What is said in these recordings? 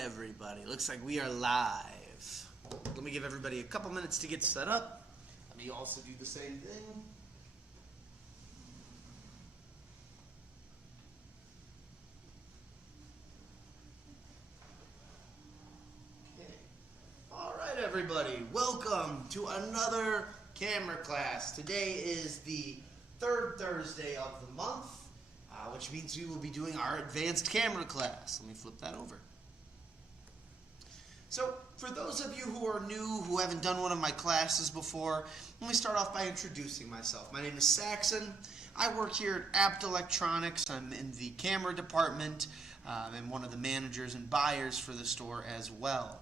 everybody. Looks like we are live. Let me give everybody a couple minutes to get set up. Let me also do the same thing. Okay. All right, everybody. Welcome to another camera class. Today is the third Thursday of the month, which means we will be doing our advanced camera class. Let me flip that over. So, for those of you who are new, who haven't done one of my classes before, let me start off by introducing myself. My name is Saxon. I work here at Apt Electronics. I'm in the camera department. I'm one of the managers and buyers for the store as well.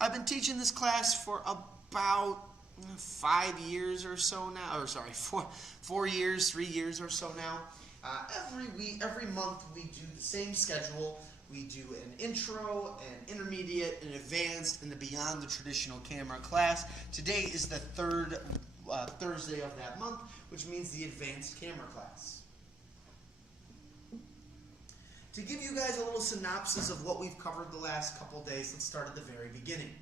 I've been teaching this class for about 5 years or so now, or sorry, 4 years, 3 years or so now. Every month we do the same schedule. We do an intro, an intermediate, an advanced, and the beyond the traditional camera class. Today is the third Thursday of that month, which means the advanced camera class. To give you guys a little synopsis of what we've covered the last couple days, let's start at the very beginning.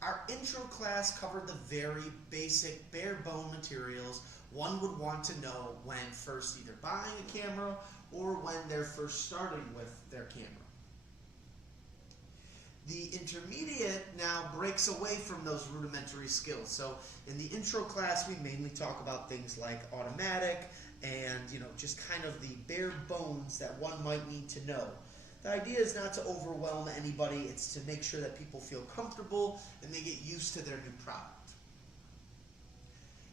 Our intro class covered the very basic, bare bone materials one would want to know when first either buying a camera or when they're first starting with their camera. The intermediate now breaks away from those rudimentary skills. So in the intro class, we mainly talk about things like automatic and, just kind of the bare bones that one might need to know. The idea is not to overwhelm anybody. It's to make sure that people feel comfortable and they get used to their new product.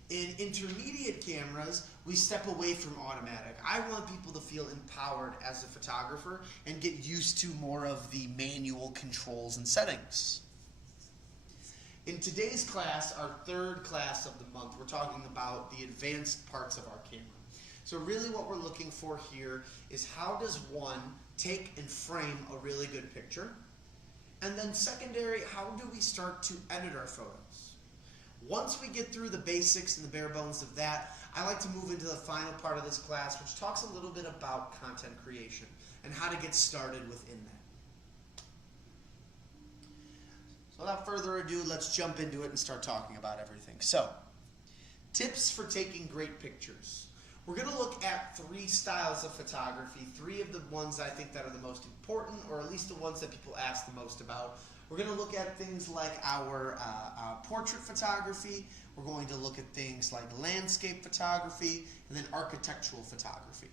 In intermediate cameras, we step away from automatic. I want people to feel empowered as a photographer and get used to more of the manual controls and settings. In today's class, our third class of the month, we're talking about the advanced parts of our camera. So really what we're looking for here is how does one take and frame a really good picture? And then secondary, how do we start to edit our photos? Once we get through the basics and the bare bones of that, I like to move into the final part of this class, which talks a little bit about content creation and how to get started within that. So without further ado, let's jump into it and start talking about everything. So, tips for taking great pictures. We're going to look at 3 styles of photography, 3 of the ones I think that are the most important, or at least the ones that people ask the most about. We're going to look at things like our portrait photography. We're going to look at things like landscape photography, and then architectural photography.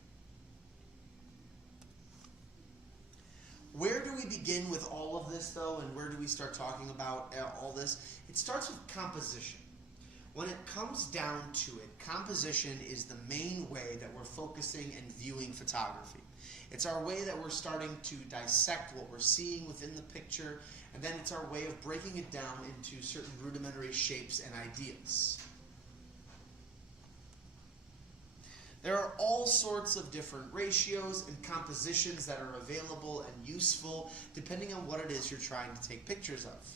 Where do we begin with all of this, though, and where do we start talking about all this? It starts with composition. When it comes down to it, composition is the main way that we're focusing and viewing photography. It's our way that we're starting to dissect what we're seeing within the picture, and then it's our way of breaking it down into certain rudimentary shapes and ideas. There are all sorts of different ratios and compositions that are available and useful depending on what it is you're trying to take pictures of.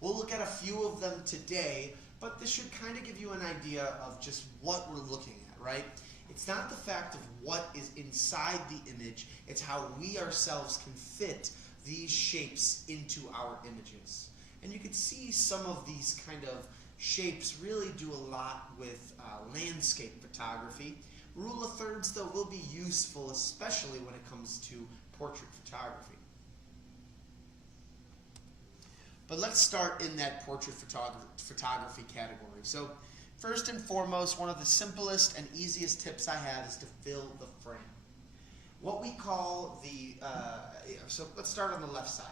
We'll look at a few of them today, but this should kind of give you an idea of just what we're looking at, right? It's not the fact of what is inside the image, it's how we ourselves can fit these shapes into our images. And you can see some of these kind of shapes really do a lot with landscape photography. Rule of thirds, though, will be useful, especially when it comes to portrait photography. But let's start in that portrait photography category. So first and foremost, one of the simplest and easiest tips I have is to fill the frame. What we call the, so let's start on the left side.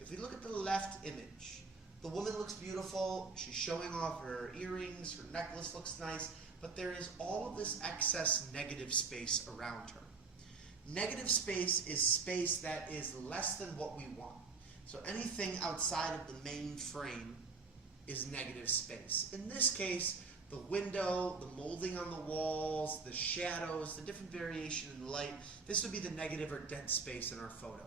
If we look at the left image, the woman looks beautiful, she's showing off her earrings, her necklace looks nice, but there is all of this excess negative space around her. Negative space is space that is less than what we want. So anything outside of the main frame is negative space. In this case, the window, the molding on the walls, the shadows, the different variation in light, this would be the negative or dead space in our photo.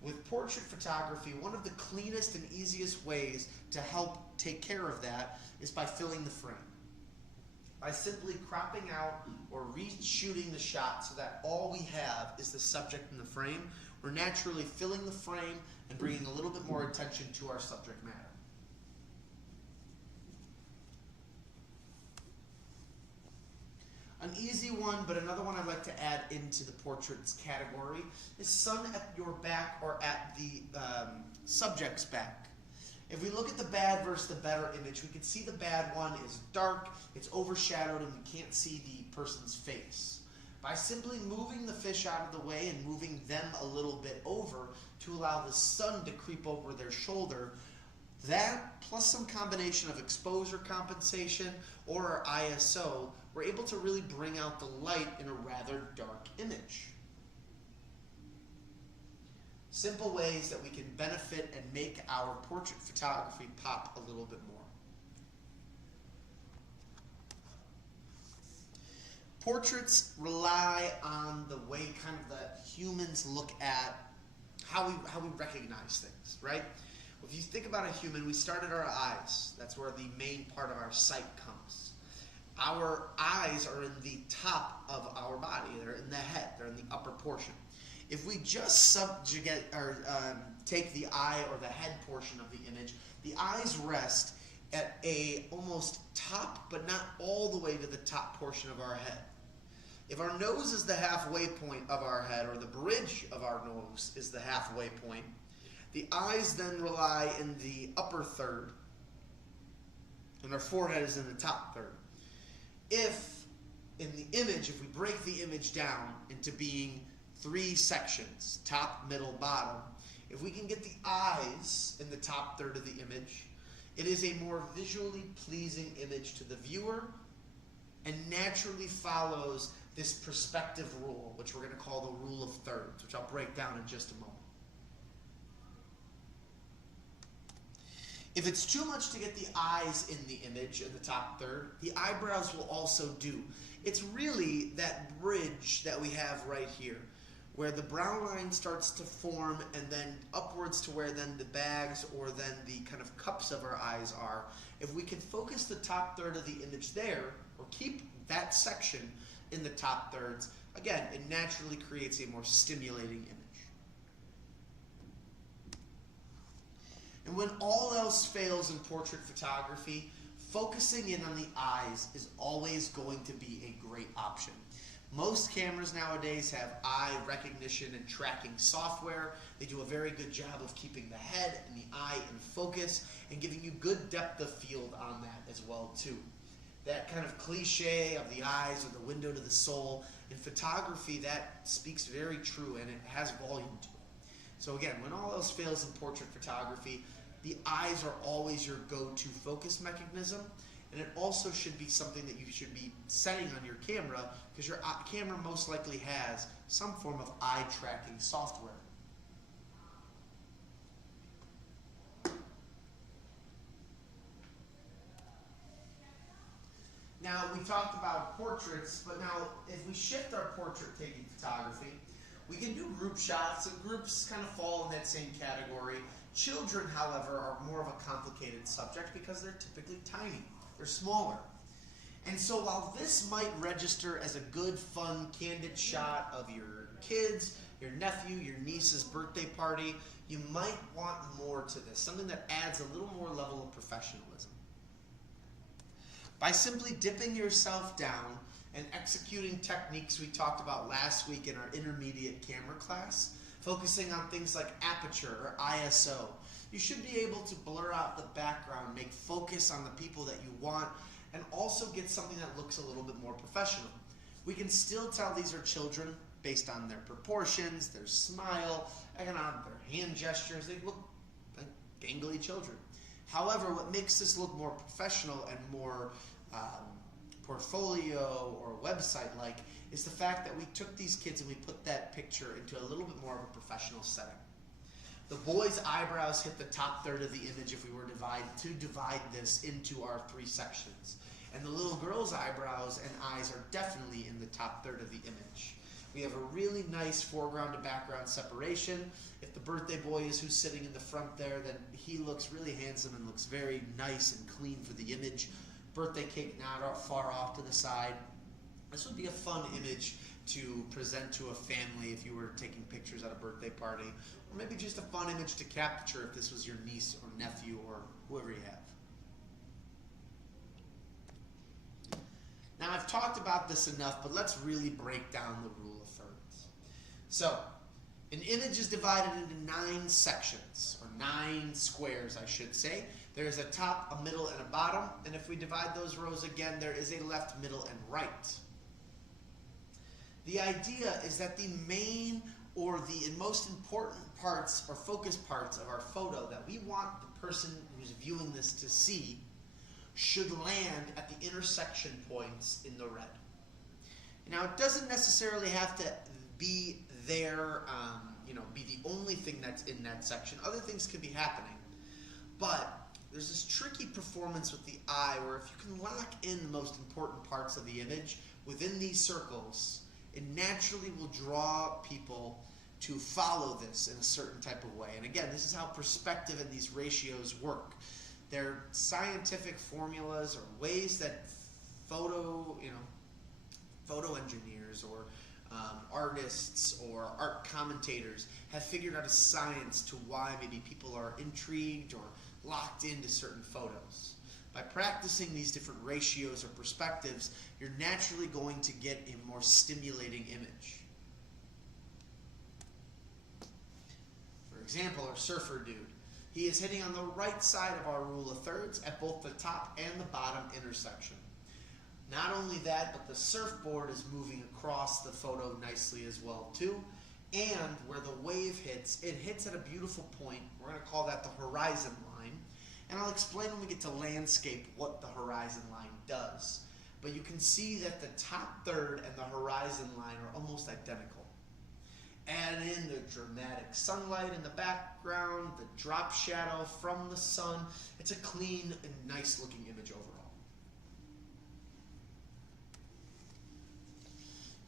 With portrait photography, one of the cleanest and easiest ways to help take care of that is by filling the frame. By simply cropping out or reshooting the shot so that all we have is the subject in the frame, we're We're naturally filling the frame and bringing a little bit more attention to our subject matter. An easy one, but another one I'd like to add into the portraits category is sun at your back or at the subject's back. If we look at the bad versus the better image, we can see the bad one is dark, it's overshadowed, and we can't see the person's face. By simply moving the fish out of the way and moving them a little bit over to allow the sun to creep over their shoulder, that plus some combination of exposure compensation or our ISO, we're able to really bring out the light in a rather dark image. Simple ways that we can benefit and make our portrait photography pop a little bit more. Portraits rely on the way kind of the humans look at how we recognize things, right? If you think about a human, we start at our eyes. That's where the main part of our sight comes. Our eyes are in the top of our body. They're in the head. They're in the upper portion. If we just take the eye or the head portion of the image, the eyes rest at a almost top, but not all the way to the top portion of our head. If our nose is the halfway point of our head, or the bridge of our nose is the halfway point, the eyes then rely in the upper third, and our forehead is in the top third. If, in the image, if we break the image down into being 3 sections, top, middle, bottom, if we can get the eyes in the top third of the image, it is a more visually pleasing image to the viewer and naturally follows this perspective rule, which we're going to call the rule of thirds, which I'll break down in just a moment. If it's too much to get the eyes in the image in the top third, the eyebrows will also do. It's really that bridge that we have right here, where the brow line starts to form and then upwards to where then the bags or then the kind of cups of our eyes are. If we can focus the top third of the image there, or keep that section in the top thirds, again, it naturally creates a more stimulating image. And when all else fails in portrait photography, focusing in on the eyes is always going to be a great option. Most cameras nowadays have eye recognition and tracking software. They do a very good job of keeping the head and the eye in focus and giving you good depth of field on that as well too. That kind of cliche of the eyes or the window to the soul, in photography that speaks very true and it has volume to it. So again, when all else fails in portrait photography, the eyes are always your go-to focus mechanism, and it also should be something that you should be setting on your camera because your camera most likely has some form of eye tracking software. Now, we talked about portraits, but now if we shift our portrait taking photography, we can do group shots, and groups kind of fall in that same category. Children, however, are more of a complicated subject because they're typically tiny. They're smaller. And so while this might register as a good, fun, candid shot of your kids, your nephew, your niece's birthday party, you might want more to this, something that adds a little more level of professionalism. By simply dipping yourself down and executing techniques we talked about last week in our intermediate camera class, focusing on things like aperture or ISO, you should be able to blur out the background, make focus on the people that you want, and also get something that looks a little bit more professional. We can still tell these are children based on their proportions, their smile, and on their hand gestures. They look like gangly children. However, what makes this look more professional and more portfolio or website-like is the fact that we took these kids and we put that picture into a little bit more of a professional setting. The boy's eyebrows hit the top third of the image if we were to divide this into our 3 sections. And the little girl's eyebrows and eyes are definitely in the top third of the image. We have a really nice foreground to background separation. If the birthday boy is who's sitting in the front there, then he looks really handsome and looks very nice and clean for the image. Birthday cake not far off to the side. This would be a fun image to present to a family if you were taking pictures at a birthday party, or maybe just a fun image to capture if this was your niece or nephew or whoever you have. Now, I've talked about this enough, but let's really break down the rule of thirds. So, an image is divided into 9 sections, or 9 squares, I should say. There is a top, a middle, and a bottom, and if we divide those rows again, there is a left, middle, and right. The idea is that the main or the most important parts or focus parts of our photo that we want the person who's viewing this to see should land at the intersection points in the red. Now, it doesn't necessarily have to be there, be the only thing that's in that section. Other things could be happening. But there's this tricky performance with the eye where if you can lock in the most important parts of the image within these circles, it naturally will draw people to follow this in a certain type of way. And again, this is how perspective and these ratios work. They're scientific formulas or ways that photo engineers or artists or art commentators have figured out a science to why maybe people are intrigued or locked into certain photos. By practicing these different ratios or perspectives, you're naturally going to get a more stimulating image. For example, our surfer dude. He is hitting on the right side of our rule of thirds at both the top and the bottom intersection. Not only that, but the surfboard is moving across the photo nicely as well too. And where the wave hits, it hits at a beautiful point. We're going to call that the horizon line. And I'll explain when we get to landscape what the horizon line does. But you can see that the top third and the horizon line are almost identical. Add in the dramatic sunlight in the background, the drop shadow from the sun. It's a clean and nice looking image overall.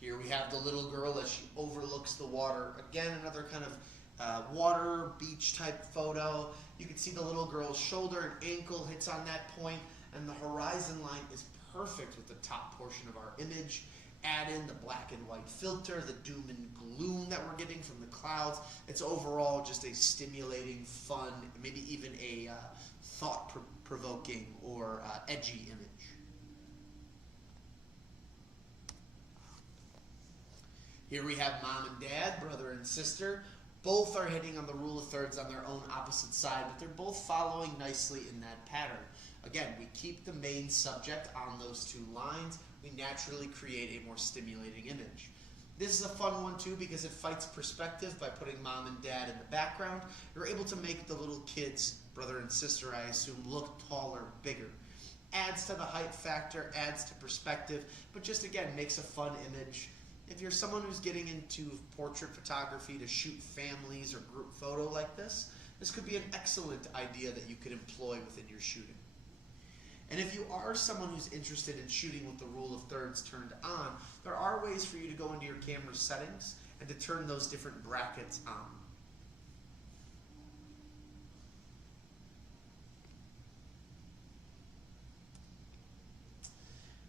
Here we have the little girl as she overlooks the water. Again, another kind of water, beach type photo. You can see the little girl's shoulder and ankle hits on that point, and the horizon line is perfect with the top portion of our image. Add in the black and white filter, the doom and gloom that we're getting from the clouds. It's overall just a stimulating, fun, maybe even a thought-provoking or edgy image. Here we have mom and dad, brother and sister. Both are hitting on the rule of thirds on their own opposite side, but they're both following nicely in that pattern. Again, we keep the main subject on those 2 lines. We naturally create a more stimulating image. This is a fun one too because it fights perspective by putting mom and dad in the background. You're able to make the little kids, brother and sister, I assume, look taller, bigger. Adds to the height factor, adds to perspective, but just again makes a fun image. If you're someone who's getting into portrait photography to shoot families or group photo like this could be an excellent idea that you could employ within your shooting. And if you are someone who's interested in shooting with the rule of thirds turned on, there are ways for you to go into your camera settings and to turn those different brackets on.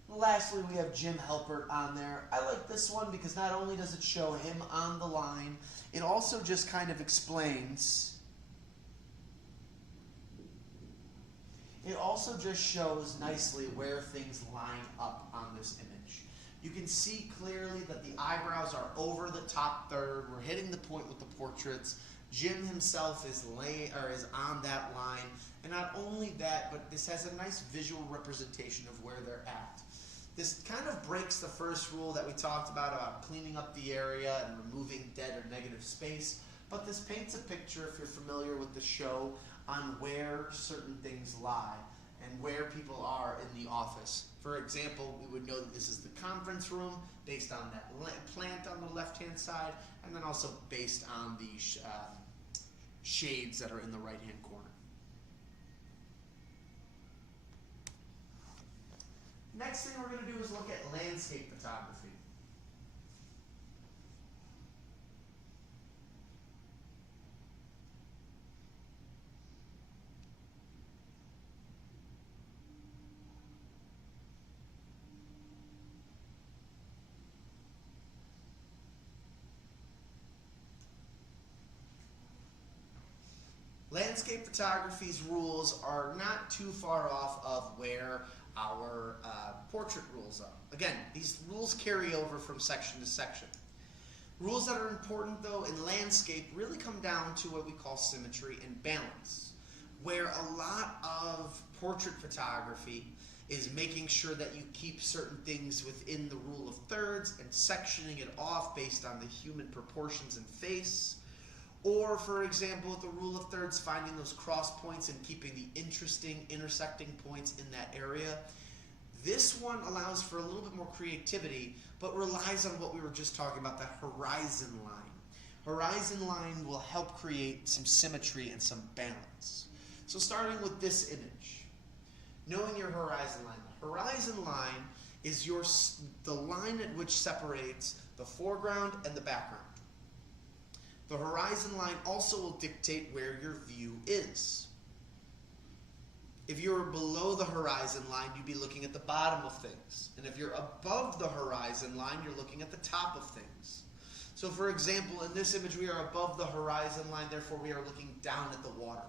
Lastly, we have Jim Halpert on there. I like this one because not only does it show him on the line, it also just kind of explains. It also just shows nicely where things line up on this image. You can see clearly that the eyebrows are over the top third. We're hitting the point with the portraits. Jim himself is on that line. And not only that, but this has a nice visual representation of where they're at. This kind of breaks the first rule that we talked about cleaning up the area and removing dead or negative space. But this paints a picture, if you're familiar with the show, on where certain things lie and where people are in the office. For example, we would know that this is the conference room based on that plant on the left-hand side, and then also based on the shades that are in the right-hand corner. Next thing we're going to do is look at landscape photography. Landscape photography's rules are not too far off of where our portrait rules are. Again, these rules carry over from section to section. Rules that are important, though, in landscape really come down to what we call symmetry and balance, where a lot of portrait photography is making sure that you keep certain things within the rule of thirds and sectioning it off based on the human proportions and face. Or, for example, with the rule of thirds, finding those cross points and keeping the interesting intersecting points in that area. This one allows for a little bit more creativity, but relies on what we were just talking about, that horizon line. Horizon line will help create some symmetry and some balance. So starting with this image, knowing your horizon line. The horizon line is the line at which separates the foreground and the background. The horizon line also will dictate where your view is. If you're below the horizon line, you'd be looking at the bottom of things. And if you're above the horizon line, you're looking at the top of things. So for example, in this image, we are above the horizon line, therefore we are looking down at the water.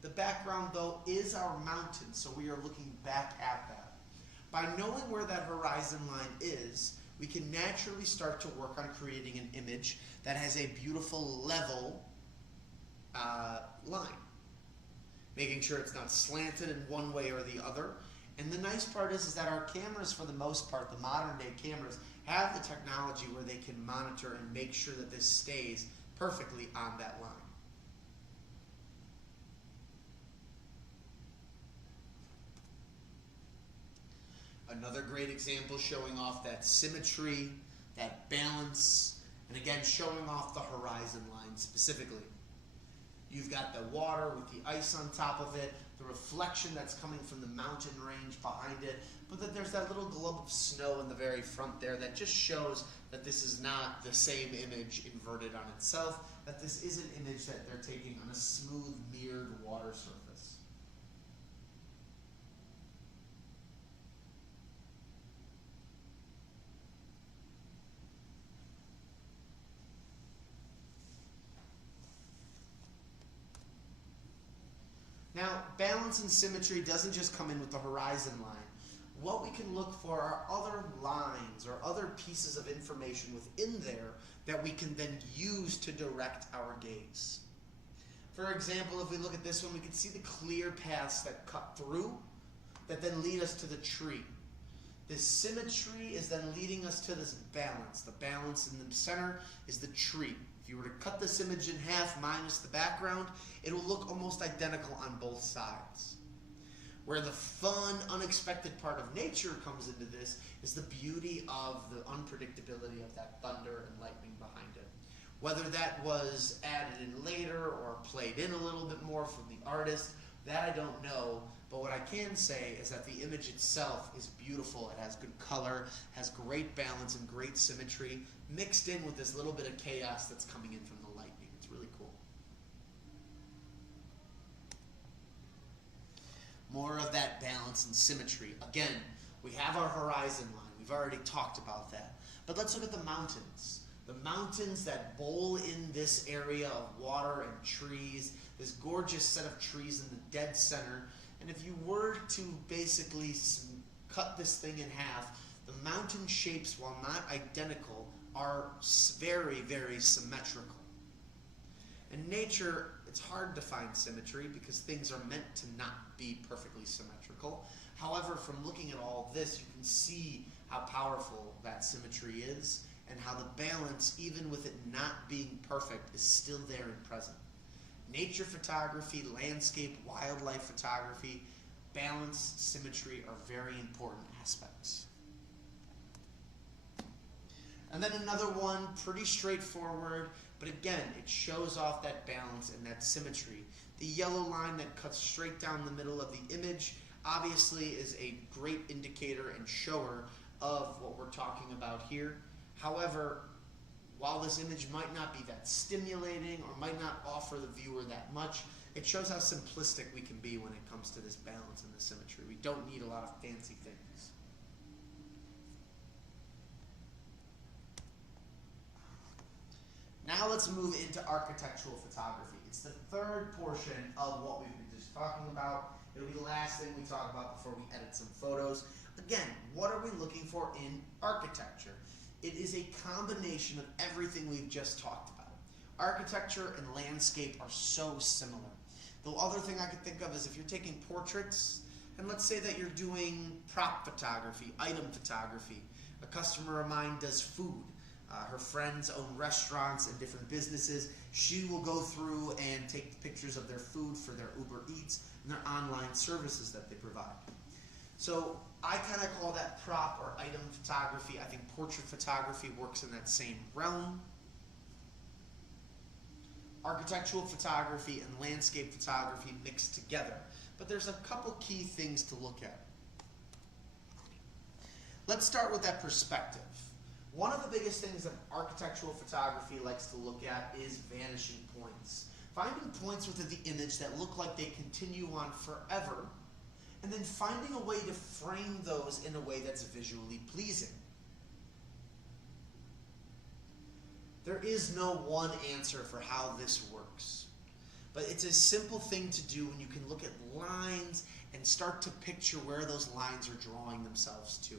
The background, though, is our mountain, so we are looking back at that. By knowing where that horizon line is, we can naturally start to work on creating an image that has a beautiful level line. Making sure it's not slanted in one way or the other. And the nice part is that our cameras, for the most part, the modern day cameras, have the technology where they can monitor and make sure that this stays perfectly on that line. Another great example showing off that symmetry, that balance, and again showing off the horizon line specifically. You've got the water with the ice on top of it, the reflection that's coming from the mountain range behind it, but then there's that little globe of snow in the very front there that just shows that this is not the same image inverted on itself, that this is an image that they're taking on a smooth, mirrored water surface. Now, balance and symmetry doesn't just come in with the horizon line. What we can look for are other lines or other pieces of information within there that we can then use to direct our gaze. For example, if we look at this one, we can see the clear paths that cut through that then lead us to the tree. This symmetry is then leading us to this balance. The balance in the center is the tree. If you were to cut this image in half minus the background, it will look almost identical on both sides. Where the fun, unexpected part of nature comes into this is the beauty of the unpredictability of that thunder and lightning behind it. Whether that was added in later or played in a little bit more from the artist, that I don't know. But what I can say is that the image itself is beautiful. It has good color, has great balance and great symmetry, mixed in with this little bit of chaos that's coming in from the lightning. It's really cool. More of that balance and symmetry. Again, we have our horizon line. We've already talked about that. But let's look at the mountains. The mountains that bowl in this area of water and trees, this gorgeous set of trees in the dead center. And if you were to basically cut this thing in half, the mountain shapes, while not identical, are very, very symmetrical. In nature, it's hard to find symmetry because things are meant to not be perfectly symmetrical. However, from looking at all this, you can see how powerful that symmetry is and how the balance, even with it not being perfect, is still there and present. Nature photography, landscape, wildlife photography, balance, symmetry are very important aspects. And then another one, pretty straightforward, but again, it shows off that balance and that symmetry. The yellow line that cuts straight down the middle of the image obviously is a great indicator and shower of what we're talking about here. However, while this image might not be that stimulating or might not offer the viewer that much, it shows how simplistic we can be when it comes to this balance and the symmetry. We don't need a lot of fancy things. Now let's move into architectural photography. It's the third portion of what we've been just talking about. It'll be the last thing we talk about before we edit some photos. Again, what are we looking for in architecture? It is a combination of everything we've just talked about. Architecture and landscape are so similar. The other thing I could think of is if you're taking portraits, and let's say that you're doing prop photography, item photography. A customer of mine does food. Her friends own restaurants and different businesses. She will go through and take pictures of their food for their Uber Eats and their online services that they provide. So I kind of call that prop or item photography. I think portrait photography works in that same realm. Architectural photography and landscape photography mixed together. But there's a couple key things to look at. Let's start with that perspective. One of the biggest things that architectural photography likes to look at is vanishing points. Finding points within the image that look like they continue on forever, and then finding a way to frame those in a way that's visually pleasing. There is no one answer for how this works, but it's a simple thing to do when you can look at lines and start to picture where those lines are drawing themselves to.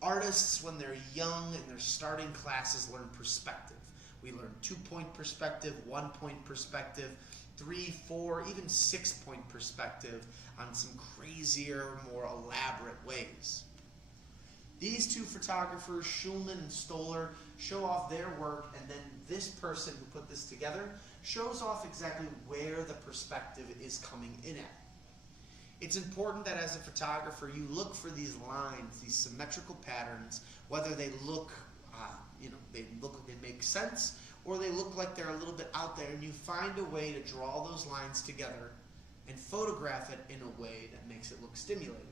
Artists, when they're young and they're starting classes, learn perspective. We learn 2-point perspective, 1-point perspective, 3, 4, even 6-point perspective on some crazier, more elaborate ways. These two photographers, Schulman and Stoller, show off their work, and then this person who put this together shows off exactly where the perspective is coming in at. It's important that as a photographer you look for these lines, these symmetrical patterns, whether they look, they look like they make sense, or they look like they're a little bit out there, and you find a way to draw those lines together and photograph it in a way that makes it look stimulating.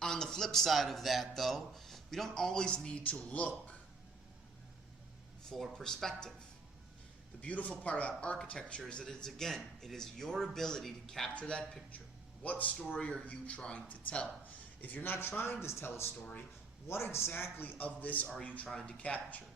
On the flip side of that, though, we don't always need to look for perspective. The beautiful part about architecture is that it is your ability to capture that picture. What story are you trying to tell? If you're not trying to tell a story, what exactly of this are you trying to capture?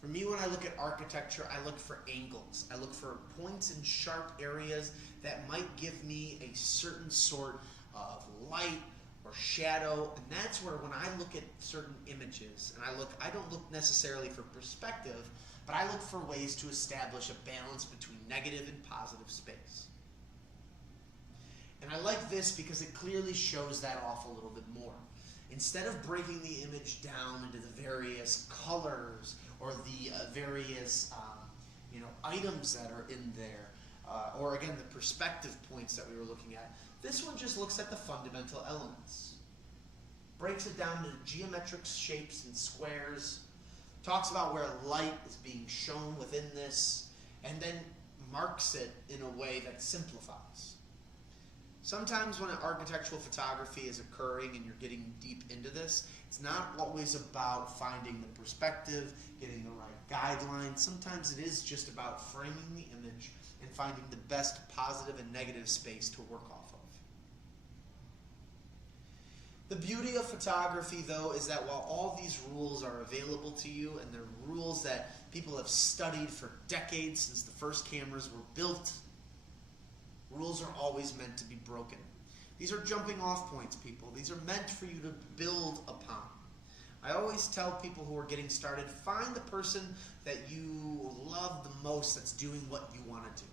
For me, when I look at architecture, I look for angles. I look for points in sharp areas that might give me a certain sort of light or shadow, and that's where when I look at certain images, and I don't look necessarily for perspective, but I look for ways to establish a balance between negative and positive space. And I like this because it clearly shows that off a little bit more. Instead of breaking the image down into the various colors or the various items that are in there, or again the perspective points that we were looking at, this one just looks at the fundamental elements. Breaks it down into geometric shapes and squares, talks about where light is being shown within this, and then marks it in a way that simplifies. Sometimes when an architectural photography is occurring and you're getting deep into this, it's not always about finding the perspective, getting the right guidelines. Sometimes it is just about framing the image and finding the best positive and negative space to work off of. The beauty of photography, though, is that while all these rules are available to you, and they're rules that people have studied for decades since the first cameras were built, rules are always meant to be broken. These are jumping off points, people. These are meant for you to build upon. I always tell people who are getting started, find the person that you love the most that's doing what you want to do.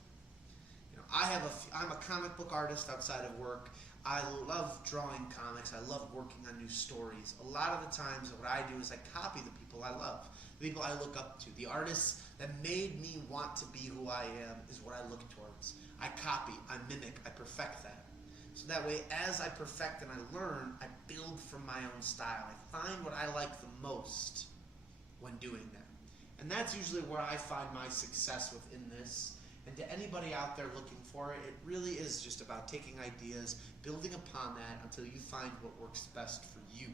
I'm a comic book artist outside of work. I love drawing comics. I love working on new stories. A lot of the times what I do is I copy the people I love, the people I look up to. The artists that made me want to be who I am is what I look towards. I copy, I mimic, I perfect that. So that way, as I perfect and I learn, I build from my own style. I find what I like the most when doing that. And that's usually where I find my success within this. And to anybody out there looking for it, it really is just about taking ideas, building upon that until you find what works best for you.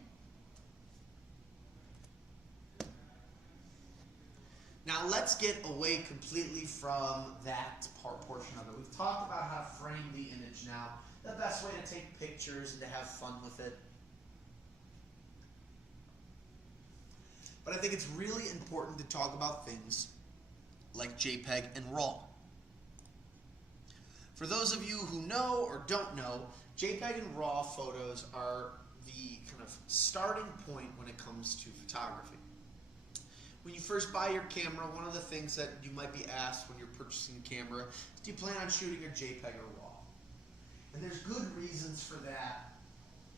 Now let's get away completely from that portion of it. We've talked about how to frame the image now, the best way to take pictures and to have fun with it. But I think it's really important to talk about things like JPEG and RAW. For those of you who know or don't know, JPEG and RAW photos are the kind of starting point when it comes to photography. When you first buy your camera, one of the things that you might be asked when you're purchasing a camera is, do you plan on shooting a JPEG or RAW? And there's good reasons for that,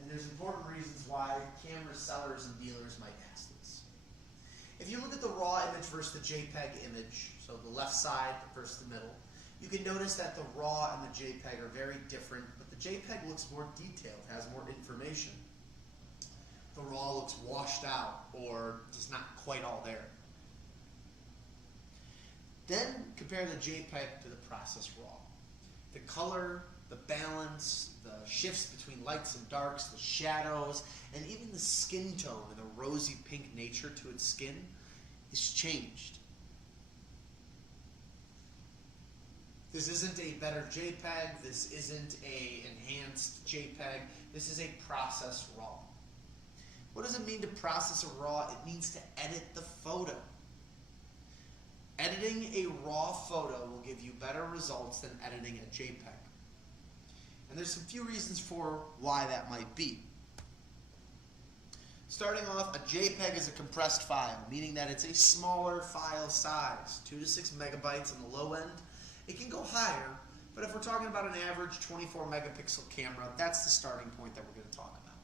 and there's important reasons why camera sellers and dealers might ask this. If you look at the RAW image versus the JPEG image, so the left side versus the middle, you can notice that the RAW and the JPEG are very different, but the JPEG looks more detailed, has more information. The RAW looks washed out or just not quite all there. Then compare the JPEG to the process RAW. The color, the balance, the shifts between lights and darks, the shadows, and even the skin tone and the rosy pink nature to its skin is changed. This isn't a better JPEG, this isn't an enhanced JPEG, this is a process RAW. What does it mean to process a RAW? It means to edit the photo. Editing a RAW photo will give you better results than editing a JPEG. And there's a few reasons for why that might be. Starting off, a JPEG is a compressed file, meaning that it's a smaller file size, 2 to 6 megabytes on the low end. It can go higher, but if we're talking about an average 24 megapixel camera, that's the starting point that we're going to talk about.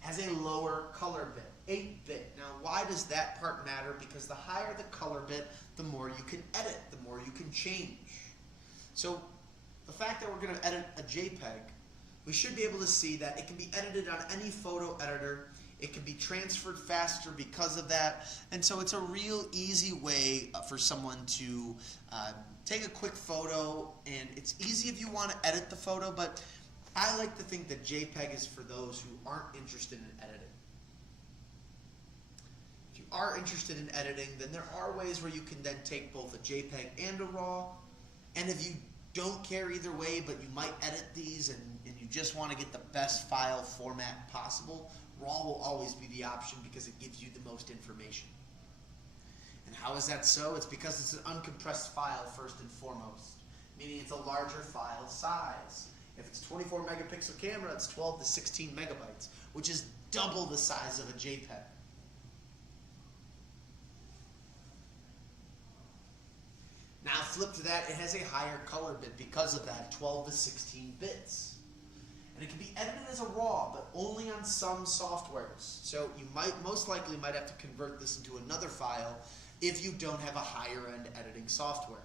Has a lower color bit, 8-bit. Now, why does that part matter? Because the higher the color bit, the more you can edit, the more you can change. So the fact that we're going to edit a JPEG, we should be able to see that it can be edited on any photo editor. It can be transferred faster because of that. And so it's a real easy way for someone to take a quick photo, and it's easy if you want to edit the photo, but I like to think that JPEG is for those who aren't interested in editing. If you are interested in editing, then there are ways where you can then take both a JPEG and a RAW. And if you don't care either way, but you might edit these and you just want to get the best file format possible, RAW will always be the option because it gives you the most information. And how is that so? It's because it's an uncompressed file first and foremost, meaning it's a larger file size. If it's a 24 megapixel camera, it's 12 to 16 megabytes, which is double the size of a JPEG. Now flip to that, it has a higher color bit because of that, 12 to 16 bits. And it can be edited as a RAW, but only on some softwares. So you most likely might have to convert this into another file if you don't have a higher end editing software.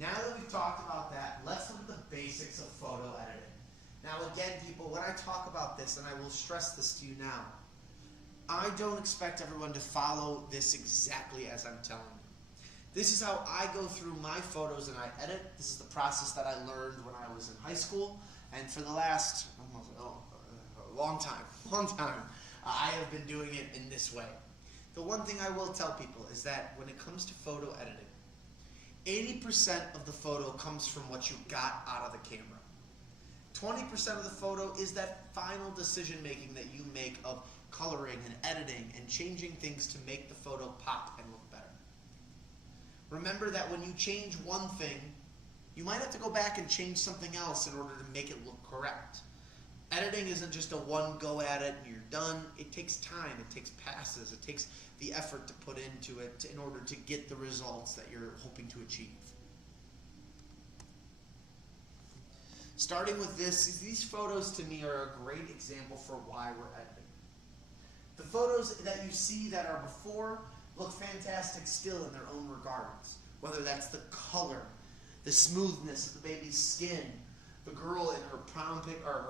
Now that we've talked about that, let's look at the basics of photo editing. Now again, people, when I talk about this, and I will stress this to you now, I don't expect everyone to follow this exactly as I'm telling you. This is how I go through my photos and I edit. This is the process that I learned when I was in high school, and for the last long time, I have been doing it in this way. The one thing I will tell people is that when it comes to photo editing, 80% of the photo comes from what you got out of the camera. 20% of the photo is that final decision making that you make of coloring and editing and changing things to make the photo pop and look better. Remember that when you change one thing, you might have to go back and change something else in order to make it look correct. Editing isn't just a one go at it and you're done. It takes time, it takes passes, it takes the effort to put into it in order to get the results that you're hoping to achieve. Starting with this, these photos to me are a great example for why we're editing. The photos that you see that are before look fantastic still in their own regards. Whether that's the color, the smoothness of the baby's skin, the girl in her prom pic or her